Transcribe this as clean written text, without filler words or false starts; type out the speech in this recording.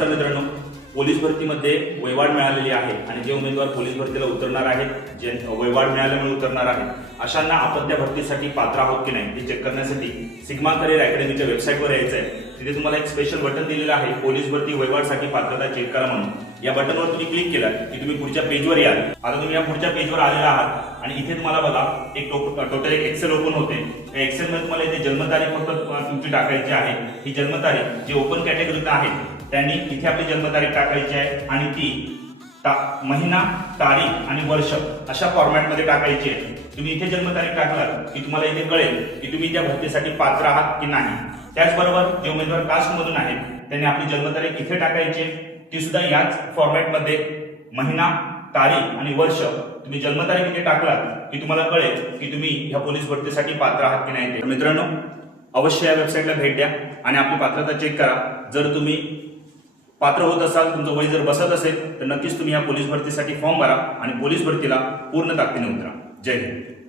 तर मित्रांनो, पोलीस भरतीमध्ये वैवाड मिळालेली आहे आणि जे उमेदवार पोलीस भरतीला उतरणार आहेत, जे वैवाड मिळाल्यामुळे उतरणार आहेत, अशांना आपण त्या भरतीसाठी पात्र आहोत की नाही हे चेक करण्यासाठी सिग्मा करिअर अकॅडमीच्या वेबसाईटवर यायचं आहे। तिथे तुम्हाला एक स्पेशल बटन दिलेलं आहे, पोलीस भरती वैवाडसाठी पात्रता चेक करा म्हणून। या बटनवर तुम्ही क्लिक केलं की तुम्ही पुढच्या पेजवर याल। आता तुम्ही या पुढच्या पेजवर आलेला आहात आणि इथे तुम्हाला बघा एक टोटल एक एक्सेल ओपन होते। या एक्सेल मध्ये तुम्हाला इथे जन्मतारीख फक्त तुमची टाकायची आहे। ही जन्मतारीख जे ओपन कॅटेगरीत आहेत त्यांनी इथे आपली जन्मतारीख टाकायची आहे आणि ती महिना, तारीख आणि वर्ष अशा फॉर्मॅटमध्ये टाकायची आहे। तुम्ही इथे जन्मतारीख टाकलात की तुम्हाला इथे कळेल की तुम्ही त्या भरतीसाठी पात्र आहात की नाही। त्याचबरोबर जे उमेदवार कास्टमधून आहेत त्यांनी आपली जन्मतारीख इथे टाकायची आहे, ती सुद्धा याच फॉर्मॅटमध्ये महिना, तारीख आणि वर्ष तुम्ही जन्मतारीख इथे टाकलात की तुम्हाला कळेल की तुम्ही ह्या पोलीस भरतीसाठी पात्र आहात की नाही। मित्रांनो, अवश्य या वेबसाईटला भेट द्या आणि आपली पात्रता चेक करा। जर तुम्ही पात्र होत असाल, तुमचं वय जर बसत असेल तर नक्कीच तुम्ही या पोलीस भरतीसाठी फॉर्म भरा आणि पोलीस भरतीला पूर्ण ताकदीने उतरा। जय हिंद।